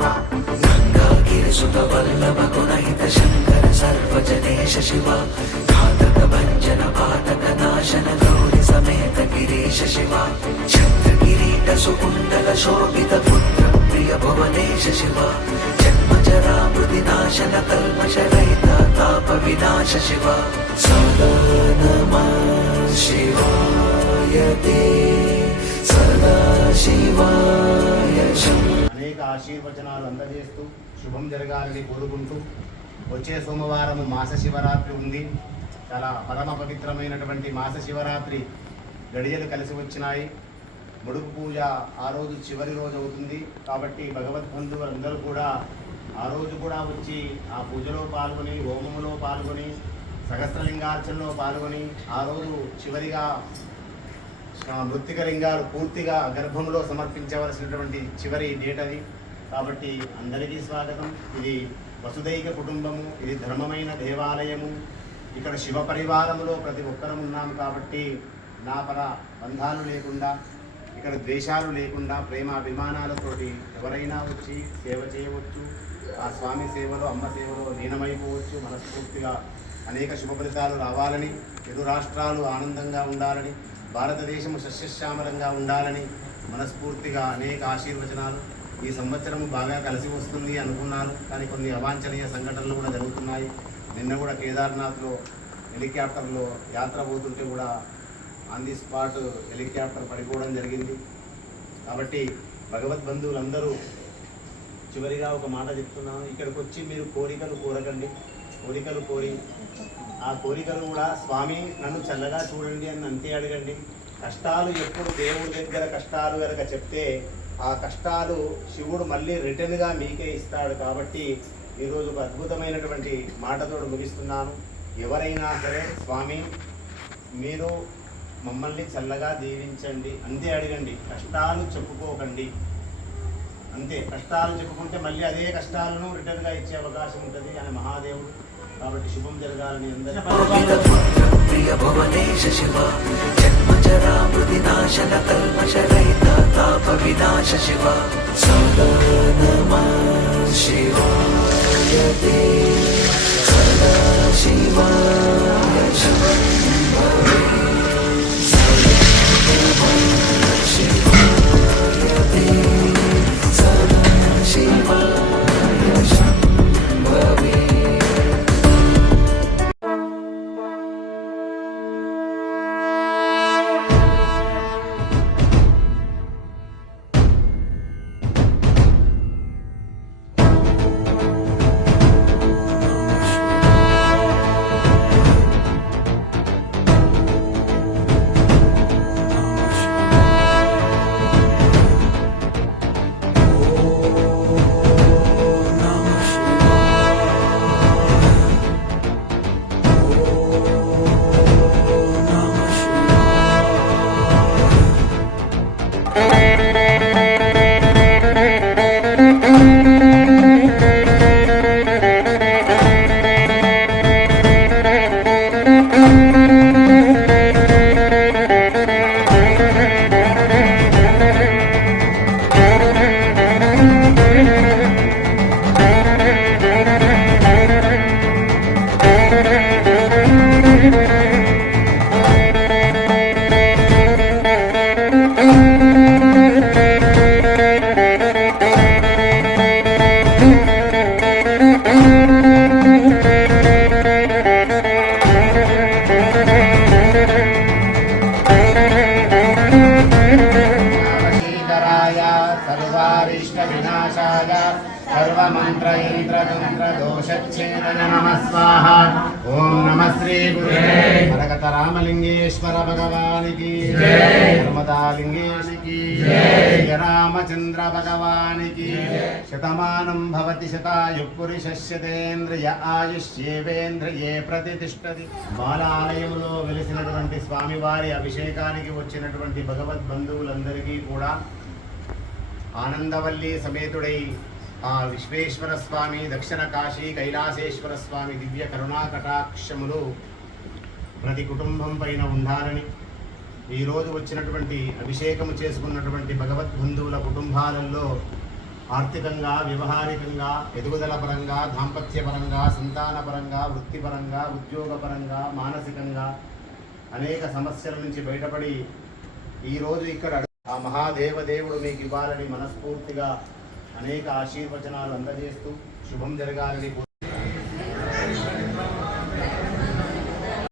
शिव गंगागिरिसुत वल्लभ गुणहित शंकर सर्वजनेश शिव घातक भंजन पातक नाशन गौरी समेत गिरीश शिव छत्र किरीट सुकुंडल शोभित पुत्र प्रिय भुवनेश शिव जन्म जरा मृति नाशन कल्मष रहित ताप विनाश शिव सदा नमः शिवाय ते सदा शिवाय అనేక ఆశీర్వచనాలు అందజేస్తూ శుభం జరగాలని కోరుకుంటూ వచ్చే సోమవారం మాస శివరాత్రి ఉంది. చాలా పరమ పవిత్రమైనటువంటి మాస శివరాత్రి గడియలు కలిసి వచ్చినాయి. ముడుపు పూజ ఆ రోజు చివరి రోజు అవుతుంది కాబట్టి భగవద్బంధువులందరూ కూడా ఆ రోజు కూడా వచ్చి ఆ పూజలో పాల్గొని హోమములో పాల్గొని సహస్రలింగార్చనలో పాల్గొని ఆ రోజు చివరిగా మృత్తిక లింగాలు పూర్తిగా గర్భంలో సమర్పించవలసినటువంటి చివరి డేట్ అది. కాబట్టి అందరికీ స్వాగతం. ఇది వసుదైక కుటుంబము, ఇది ధర్మమైన దేవాలయము. ఇక్కడ శివ పరివారంలో ప్రతి ఒక్కరం ఉన్నాం కాబట్టి నా పర బంధాలు లేకుండా, ఇక్కడ ద్వేషాలు లేకుండా ప్రేమ అభిమానాలతోటి ఎవరైనా వచ్చి సేవ చేయవచ్చు. ఆ స్వామి సేవలో అమ్మ సేవలో లీనమైపోవచ్చు. మనస్ఫూర్తిగా అనేక శుభ ఫలితాలు రావాలని, ఇరు రాష్ట్రాలు ఆనందంగా ఉండాలని, భారతదేశము సస్యశ్యామలంగా ఉండాలని మనస్ఫూర్తిగా అనేక ఆశీర్వచనాలు. ఈ సంవత్సరం బాగా కలిసి వస్తుంది అనుకున్నాను, కానీ కొన్ని అవాంఛనీయ సంఘటనలు కూడా జరుగుతున్నాయి. నిన్న కూడా కేదార్నాథ్లో హెలికాప్టర్లో యాత్ర పోతుంటే కూడా ఆన్ ది స్పాట్ హెలికాప్టర్ పడిపోవడం జరిగింది. కాబట్టి భగవద్బంధువులందరూ చివరిగా ఒక మాట చెప్తున్నాను, ఇక్కడికి వచ్చి మీరు కోరికలు కోరకండి. కోరికలు కోరి ఆ కోరికలు కూడా స్వామి నన్ను చల్లగా చూడండి అని అంతే అడగండి. కష్టాలు ఎప్పుడు దేవుడి దగ్గర కష్టాలు కనుక చెప్తే ఆ కష్టాలు శివుడు మళ్ళీ రిటర్న్గా మీకే ఇస్తాడు. కాబట్టి ఈరోజు ఒక అద్భుతమైనటువంటి మాటతో ముగిస్తున్నాను. ఎవరైనా సరే స్వామి మీరు మమ్మల్ని చల్లగా దీవించండి అంతే అడగండి. కష్టాలు చెప్పుకోకండి అంతే. కష్టాలు చెప్పుకుంటే మళ్ళీ అదే కష్టాలను రిటర్న్గా ఇచ్చే అవకాశం ఉంటుంది అని మహాదేవుడు. కాబట్టి శుభం జరగాలని అందరికీ ప్రియ భువనేశ శివ జన్మ జరా మృతి నాశన కల్మష రహిత తాప వినాశ శివ సదా నమః శివాయ తే సదా శివాయ శంభవే సదా నమః శివాయ తే సదా శివాయ శంభవే. सर्वारिष्टविनाशाय सर्वमन्त्रयन्त्रतन्त्रदोषच्छेदय नमः स्वाहा। ओम नमः श्री गुरुवे भगवत रामलिंगेश्वर भगवान की जय, नर्मदालिंगेश की जय, रामचंद्र भगवान की शतमानं भवति शतायुः पुरुषस्यतेन्द्रिय आयुष्येवेन्द्रिये प्रतिष्ठति। బాలాలయంలో వెలిసినటువంటి స్వామివారి అభిషేకానికి వచ్చినటువంటి భగవద్బంధువులందరికీ కూడా ఆనందవల్లి సమేతుడై ఆ విశ్వేశ్వర స్వామి, దక్షిణ కాశీ కైలాసేశ్వర స్వామి దివ్య కరుణా కటాక్షములు ప్రతి కుటుంబం పైన ఉండాలని, ఈరోజు వచ్చినటువంటి అభిషేకము చేసుకున్నటువంటి భగవద్బంధువుల కుటుంబాలలో ఆర్థికంగా, వ్యవహారికంగా, ఎదుగుదల పరంగా, దాంపత్యపరంగా, సంతానపరంగా, వృత్తిపరంగా, ఉద్యోగపరంగా, మానసికంగా అనేక సమస్యల నుంచి బయటపడి ఈరోజు ఇక్కడ ఆ మహాదేవదేవుడు మీకు ఇవ్వాలని మనస్ఫూర్తిగా అనేక ఆశీర్వచనాలు అందజేస్తూ శుభం జరగాలని